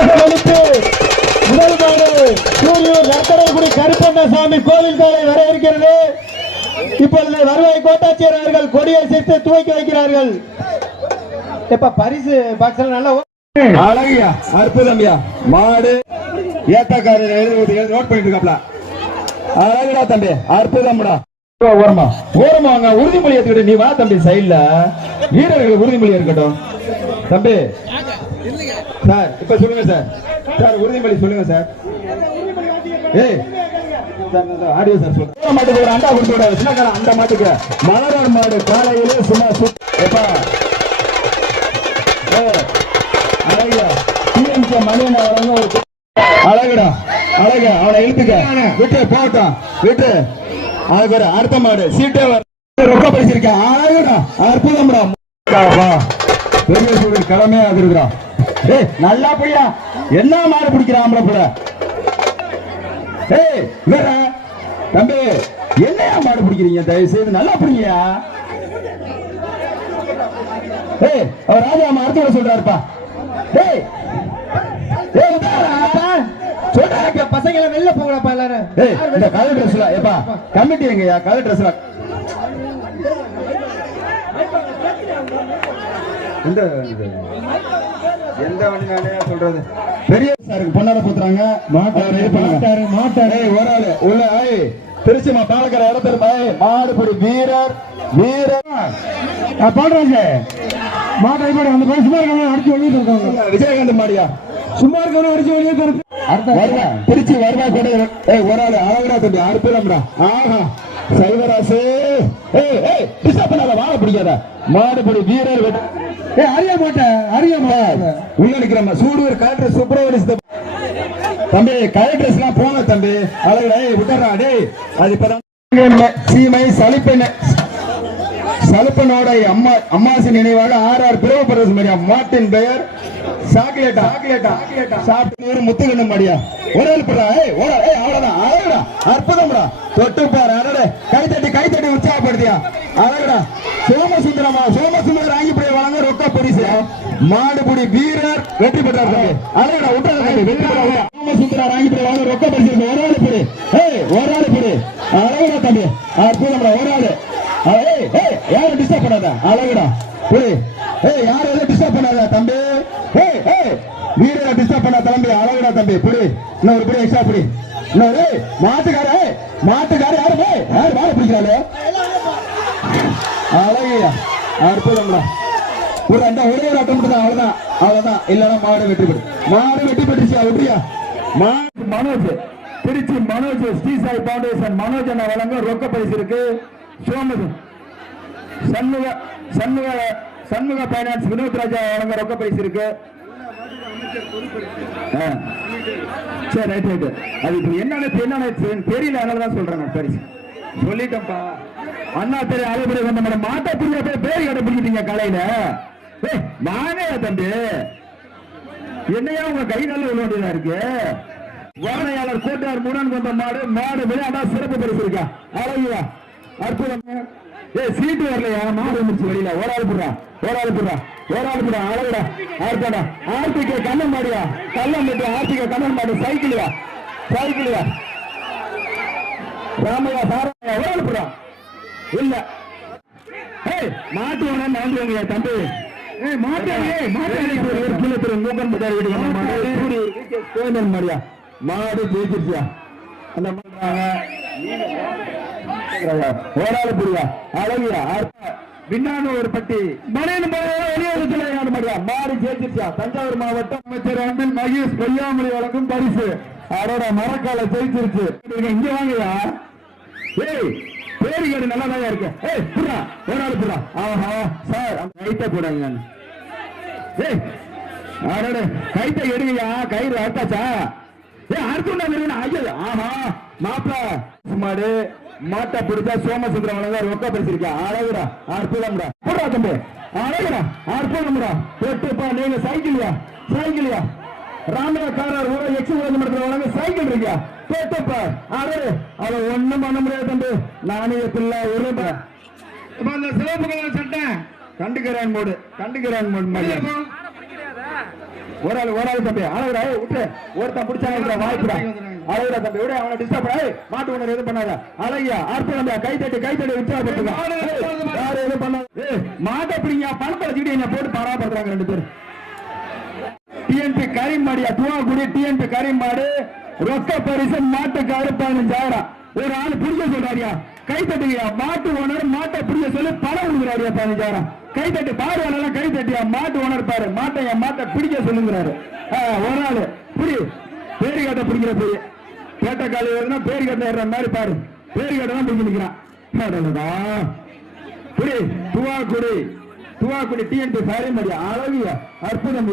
முதல் மாடு சூரியூர் நத்தரகுடி கருப்பண்ணசாமி கோவில் காலை வர இருக்கிறது. இப்பொழுது வருவாய் கோட்டாட்சியர் அவர்கள் கொடியசைத்து துவக்கி வைக்கிறார்கள். இப்ப பரிசு பாக்ஸ் நல்லா அழகியா அற்புதம்யா மாடு ஏத்தக்காரர் நோட் பண்ணிட்டு இருக்காப்ல. அழகுடா தம்பி அற்புதம்டா. ஓரமா ஓரமாங்க உறுதிமொழி எடுத்துக்கிட்டு நீ வா தம்பி. சைட்ல வீரர்கள் உறுதிமொழி இருக்கட்டும் தம்பி. சார் இப்ப சொல்லுங்க சார். சார் உறுதிமொழி சொல்லுங்க சார். ஏய் ஆடியோ சார் சொல்லுங்க. மாட்டுக்கு ஒரு அண்டா கொடுத்து விடாது சின்னக்கார அந்த மாட்டுக்கு மலரார் மாடு காலையிலே சும்மா எப்பா அழகா டிஎம்கே மணியனை வழங்க ஒரு அழகுடா அழக அவனை இழுத்துக்க விட்டு போகட்டும் விட்டு. அதுக்கு ஒரு அடுத்த மாடு சீட்டே ரொக்க பறிச்சிருக்கேன். அழகுடா அற்புதம்டா. பெரிய சூழல் கடமையா இருக்குறா. ஏய் நல்லா போய்யா என்ன மாடு பிடிக்கிறான் கூட. ஏய் வேற தம்பி என்னையா மாடு பிடிக்கிறீங்க தயவு செய்து நல்லா பிடிங்கயா. ஏய் அவர் ராஜா அடுத்த சொல்றாருப்பா. ஏய் சொல்றாங்க பசங்களை வெளில போங்கப்பா எல்லாரும். ஏய் இந்த கலர் ட்ரெஸ்ல ஏப்பா கமிட்டி எங்கயா கலர் ட்ரெஸ்ல எந்த எந்த வண்டி நானே சொல்றது. பெரிய சாருக்கு பொன்னாட போத்துறாங்க மாட்டாரு மாட்டாரு. ஏய் ஒரு ஆளு உள்ள ஏய் திருச்சிமா பாலக்கரை இடத்துல மாடுபடி வீரர் வீரர் பாடுறாங்க மாட்டை அந்த மாதிரி சும்மா இருக்காங்க அடிச்சு வெளியே இருக்காங்க. விஜயகாந்த் மாடியா சும்மா இருக்காங்க அடிச்சு வெளியே தரது. திருச்சி வருவா கூட ஒரு ஆளு அழகா தம்பி அற்புதம்டா. ஆஹா சைவராசு டிஸ்டர்ப் பண்ணாத வாழ பிடிக்காத மாடுபடி வீரர். அறிய மாட்டேன் அறிய மாட்டேன் உள்ள நிக்கிறமா சூடுவர் கலெக்டர் சுப்ரமணிய தம்பி கலெக்டர்ஸ் எல்லாம் போன தம்பி அழகுடா. விட்டுறா டேய் அது இப்பதான் சீமை சலிப்பெண்ண சலுப்பனோட அம்மாசி நினைவாக ஆர்ஆர் பிரபு மரியா மாட்டின் பெயர் சாக்லேட்டா சாப்பிட்டு முத்துக்கண்ணு மடியா ஒரு போடா. அவ்வளவுதான் அழகுடா அற்புதம்டா. தொட்டு பாரு அடடே கைத்தட்டி உற்சாகப்படுத்தியா அழகுடா. சோமசுந்தரமா சோமசுந்தரம் ஆங்கிப்படியை வழங்க ரொக்க பரிசு மாடுபுடி வீரர் வெற்றி பெற்றார். அழகுடா விட்டுறா. சோமசுந்தரம் ஆங்கிப்படியை வழங்க ரொக்க பரிசு ஒரு ஆளு படி. ஒரு ஆளு படி அழகுடா தம்பி அற்புதம்டா. ஒரு ஆளு யாரும் டிஸ்டர்ப் பண்ணாத அழகுடா புடி. யாரும் எதுவும் டிஸ்டர்ப் பண்ணாத தம்பி. வீரரை டிஸ்டர்ப் பண்ண தம்பி அழகுடா தம்பி புடி. இன்னொரு புடி எக்ஸ்ட்ரா புடி. இன்னொரு மாட்டுக்கார யாரு யாரு மாடு பிடிக்கிறாரு அழகையா அற்புதம்டா. ஒரு அந்த ஒரே ஒரு அட்டம் தான் அவ்வளவுதான் அவ்வளவுதான். இல்லன்னா மாடு வெற்றி பெற்று மாடு வெற்றி பெற்றுச்சு அப்படியா. மாடு மனோஜ் திருச்சி மனோஜ் ஸ்ரீ சாய் பவுண்டேஷன் மனோஜ் அண்ணா வழங்க ரொக்க பரிசு இருக்கு. சண்முக பைனான்ஸ் வினோத் ராஜா வழங்க ரொக்க பரிசு இருக்கு. சரி ரைட் ரைட். அது என்னன்னு தெரியல அதனாலதான் சொல்றேன். பரிசு சொல்லிட்டேன்ப்பா அண்ணா தெரிய அலைபடி வந்த மேடம் மாட்டை புரிய பேர் கடை பிடிக்கிட்டீங்க காலையில. நானே தம்பி என்னையா உங்க கை நல்ல உள்ள வேண்டியதா இருக்கு. வாழையாளர் கோட்டார் முடன் வந்த மாடு விளையாடா சிறப்பு பரிசு இருக்கா அழகியா அற்புதம். சீட்டு வரலையா மாடு வந்துருச்சு வெளியில. ஓராளு புடுறா அழகுடா ஆர்த்தாடா. ஆர்த்திக்க கண்ணன் மாடியா கள்ளம் விட்டு ஆர்த்திக்க கண்ணன் மாடு சைக்கிளியா ராமையா சாரையா ஓராளு புடுறா இல்ல. மாட்டு வேணா மாண்டுவாங்க தம்பி. மாடியா மாடு ஜெயிச்சிருச்சியா அந்த ஓராளு புரியா அழகியா பின்னான ஒரு பட்டி மாடு ஜெயிச்சிருச்சா. தஞ்சாவூர் மாவட்டம் அமைச்சர் அன்பில் மகேஷ் பொய்யாமொழி வழங்கும் பரிசு அவரோட மரக்கால ஜெயிச்சிருச்சு. இங்க வாங்கயா பேரு நல்லாதான் இருக்கு. ஓராளு புறா ஆஹா சார் கைத்த போடாங்க. கைத்த எடுங்கயா கயிறு அறுத்தாச்சா. அடுத்து ஆஹா மாப்பிள்ள மாடு மாட்டை பிடிச்சா சோமசுந்தரம் வழங்க ரொக்க பரிசிருக்கா அழகுடா அற்புதம்டா. போடுறா தம்பி அழகுடா அற்புதம்டா. தொட்டுப்பா நீங்க சைக்கிளியா ராமகாரர் ஊர எக்ஸ் மடத்துல வழங்க சைக்கிள் இருக்கியா தொட்டுப்பா அழகு. அதை ஒண்ணும் பண்ண முடியாது தம்பி. நானே பிள்ளை ஒரு சிவப்பு கலர் சட்டை கண்டுக்கிறான் மோடு மாதிரி ஒரு ஆள் தம்பி அழகுடா விட்டு ஒருத்தன் பிடிச்சாங்க வாய்ப்புடா அழகுடா தம்பி விட அவனை டிஸ்டர்ப் பண்ண மாட்டு ஒண்ணு எதுவும் பண்ணாத அழகியா அற்புதம் கை தட்டி உற்சாகப்படுத்துங்க யாரும் எதுவும் பண்ணாத மாட்டை பிடிங்க பணத்தை வச்சுக்கிட்டு என்ன போட்டு பராமரிக்கிறாங்க ரெண்டு பேரும் டிஎன்பி கரீம் மாடியா தூவாக்குடி டிஎன்பி கரீம் மாடு ரொக்க பரிசு மாட்டுக்காரு 15,000 ஒரு ஆள் பிடிக்க சொல்றாரியா கை தட்டுங்கயா மாட்டு ஓனர் மாட்டை பிடிக்க சொல்லி பணம் கொடுக்குறாரியா 15,000 கை தட்டு பாரு வேணாலும் கை தட்டியா மாட்டு ஓனர் பாரு மாட்டை என் மாட்டை பிடிக்க சொல்லுங்கிறாரு ஒரு ஆள் புடி பேரு கட்ட பிடிக்கிற போய் கேட்ட காலி வருதுன்னா பேரு கட்ட ஏற மாதிரி பாரு பேரு கட்ட தான் பிடிக்க நிக்கிறான் புடி துவாக்குடி டிஎன்பி கரீம் மாடியா அழகியா அற்புதம்